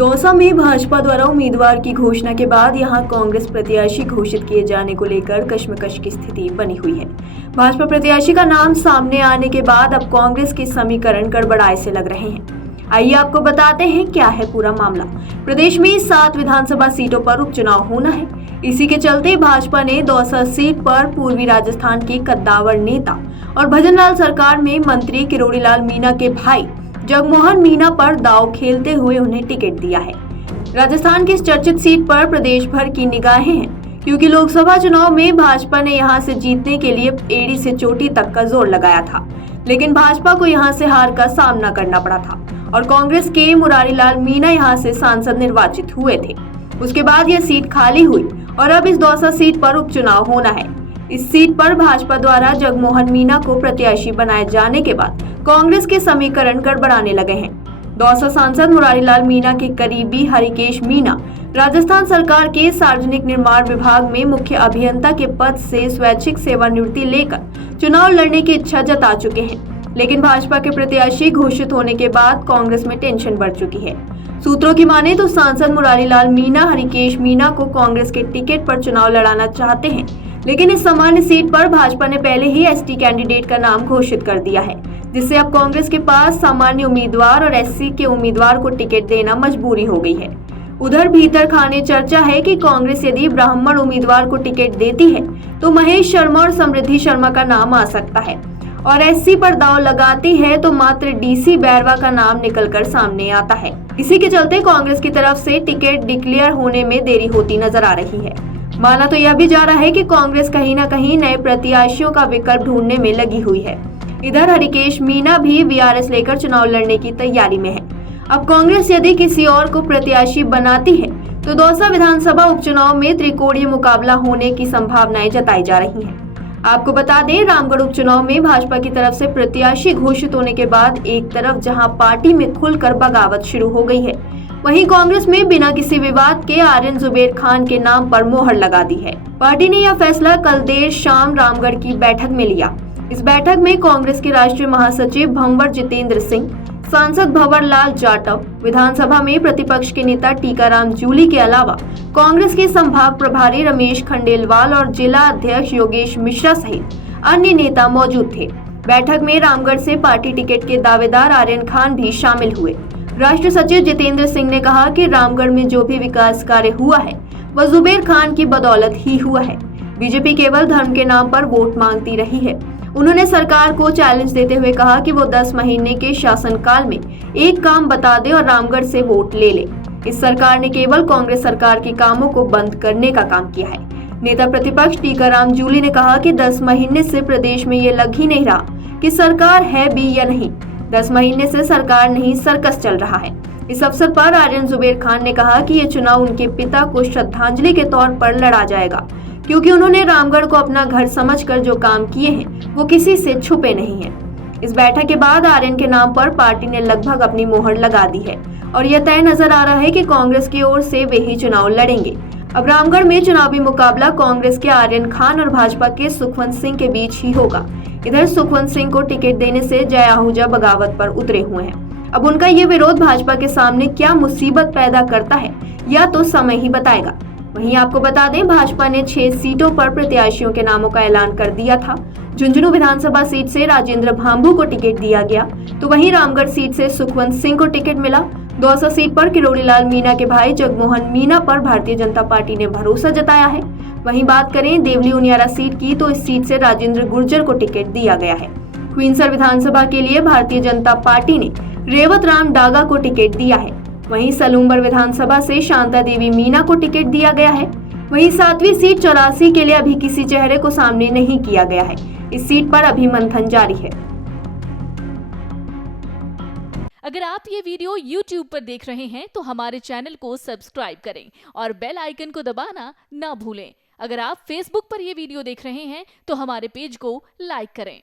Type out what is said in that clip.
दौसा में भाजपा द्वारा उम्मीदवार की घोषणा के बाद यहां कांग्रेस प्रत्याशी घोषित किए जाने को लेकर कशमकश की स्थिति बनी हुई है। भाजपा प्रत्याशी का नाम सामने आने के बाद अब कांग्रेस के समीकरण गड़बड़ाए से लग रहे हैं। आइए आपको बताते हैं क्या है पूरा मामला। प्रदेश में 7 विधानसभा सीटों पर उपचुनाव होना है। इसी के चलते भाजपा ने दौसा सीट पर पूर्वी राजस्थान के कद्दावर नेता और भजनलाल सरकार में मंत्री किरोड़ीलाल मीणा के भाई जगमोहन मीणा पर दांव खेलते हुए उन्हें टिकट दिया है। राजस्थान की इस चर्चित सीट पर प्रदेश भर की निगाहें हैं, क्योंकि लोकसभा चुनाव में भाजपा ने यहां से जीतने के लिए एड़ी से चोटी तक का जोर लगाया था, लेकिन भाजपा को यहां से हार का सामना करना पड़ा था और कांग्रेस के मुरारीलाल मीणा यहां से सांसद निर्वाचित हुए थे। उसके बाद यह सीट खाली हुई और अब इस दौसा सीट पर उपचुनाव होना है। इस सीट पर भाजपा द्वारा जगमोहन मीणा को प्रत्याशी बनाए जाने के बाद कांग्रेस के समीकरण गड़बड़ाने लगे हैं। दौसा सांसद मुरारीलाल मीणा के करीबी हरिकेश मीणा राजस्थान सरकार के सार्वजनिक निर्माण विभाग में मुख्य अभियंता के पद से स्वैच्छिक सेवानिवृत्ति लेकर चुनाव लड़ने की इच्छा जता चुके हैं, लेकिन भाजपा के प्रत्याशी घोषित होने के बाद कांग्रेस में टेंशन बढ़ चुकी है। सूत्रों की माने तो सांसद मुरारीलाल मीणा हरिकेश मीणा को कांग्रेस के टिकट पर चुनाव लड़ाना चाहते हैं, लेकिन इस सामान्य सीट पर भाजपा ने पहले ही एसटी कैंडिडेट का नाम घोषित कर दिया है, जिससे अब कांग्रेस के पास सामान्य उम्मीदवार और एससी के उम्मीदवार को टिकट देना मजबूरी हो गई है। उधर भीतर खाने चर्चा है कि कांग्रेस यदि ब्राह्मण उम्मीदवार को टिकट देती है तो महेश शर्मा और समृद्धि शर्मा का नाम आ सकता है, और एससी पर दांव लगाती है तो मात्र डीसी बैरवा का नाम निकलकर सामने आता है। इसी के चलते कांग्रेस की तरफ से टिकट डिक्लेयर होने में देरी होती नजर आ रही है। माना तो यह भी जा रहा है कि कांग्रेस कहीं न कहीं नए प्रत्याशियों का विकल्प ढूंढने में लगी हुई है। इधर हरिकेश मीणा भी वीआरएस लेकर चुनाव लड़ने की तैयारी में है। अब कांग्रेस यदि किसी और को प्रत्याशी बनाती है तो दौसा विधानसभा उपचुनाव में त्रिकोणीय मुकाबला होने की संभावनाएं जताई जा रही हैं। आपको बता दें, रामगढ़ उपचुनाव में भाजपा की तरफ से प्रत्याशी घोषित होने के बाद एक तरफ जहां पार्टी में खुलकर बगावत शुरू हो गई है, वहीं कांग्रेस में बिना किसी विवाद के आर्यन जुबेर खान के नाम पर मोहर लगा दी है। पार्टी ने यह फैसला कल देर शाम रामगढ़ की बैठक में लिया। इस बैठक में कांग्रेस के राष्ट्रीय महासचिव भंवर जितेंद्र सिंह, सांसद भंवर लाल जाटव, विधानसभा में प्रतिपक्ष के नेता टीकाराम जूली के अलावा कांग्रेस के संभाग प्रभारी रमेश खंडेलवाल और जिला अध्यक्ष योगेश मिश्रा सहित अन्य नेता मौजूद थे। बैठक में रामगढ़ से पार्टी टिकट के दावेदार आर्यन खान भी शामिल हुए। राष्ट्रीय सचिव जितेंद्र सिंह ने कहा कि रामगढ़ में जो भी विकास कार्य हुआ है वह जुबेर खान की बदौलत ही हुआ है। बीजेपी केवल धर्म के नाम पर वोट मांगती रही है। उन्होंने सरकार को चैलेंज देते हुए कहा कि वो 10 महीने के शासनकाल में एक काम बता दे और रामगढ़ से वोट ले ले। इस सरकार ने केवल कांग्रेस सरकार के कामों को बंद करने का काम किया है। नेता प्रतिपक्ष टीकाराम जूली ने कहा कि 10 महीने से प्रदेश में ये लग ही नहीं रहा कि सरकार है भी या नहीं। 10 महीने से सरकार नहीं सर्कस चल रहा है। इस अवसर पर आर्यन जुबेर खान ने कहा कि ये चुनाव उनके पिता को श्रद्धांजलि के तौर पर लड़ा जाएगा, क्योंकि उन्होंने रामगढ़ को अपना घर समझकर जो काम किए हैं वो किसी से छुपे नहीं हैं। इस बैठक के बाद आर्यन के नाम पर पार्टी ने लगभग अपनी मोहर लगा दी है और यह तय नजर आ रहा है कि कांग्रेस की ओर से वे ही चुनाव लड़ेंगे। अब रामगढ़ में चुनावी मुकाबला कांग्रेस के आर्यन खान और भाजपा के सुखवंत सिंह के बीच ही होगा। इधर सुखवंत सिंह को टिकट देने से जय आहूजा बगावत पर उतरे हुए हैं। अब उनका ये विरोध भाजपा के सामने क्या मुसीबत पैदा करता है या तो समय ही बताएगा। वहीं आपको बता दें, भाजपा ने 6 सीटों पर प्रत्याशियों के नामों का ऐलान कर दिया था। झुंझुनू विधानसभा सीट से राजेंद्र भांभू को टिकट दिया गया, तो वहीं रामगढ़ सीट से सुखवंत सिंह को टिकट मिला। दौसा सीट पर किरोड़ीलाल मीणा के भाई जगमोहन मीणा पर भारतीय जनता पार्टी ने भरोसा जताया है। वहीं बात करें देवली उनियारा सीट की, तो इस सीट से राजेंद्र गुर्जर को टिकट दिया गया है। क्वींसर विधानसभा के लिए भारतीय जनता पार्टी ने रेवत राम डागा को टिकट दिया है। वहीं सलूम्बर विधानसभा से शांता देवी मीणा को टिकट दिया गया है। वहीं 7वीं सीट 84 के लिए अभी किसी चेहरे को सामने नहीं किया गया है। इस सीट पर अभी मंथन जारी है। अगर आप ये वीडियो YouTube पर देख रहे हैं तो हमारे चैनल को सब्सक्राइब करें और बेल आइकन को दबाना ना भूलें। अगर आप Facebook पर ये वीडियो देख रहे हैं तो हमारे पेज को लाइक करें।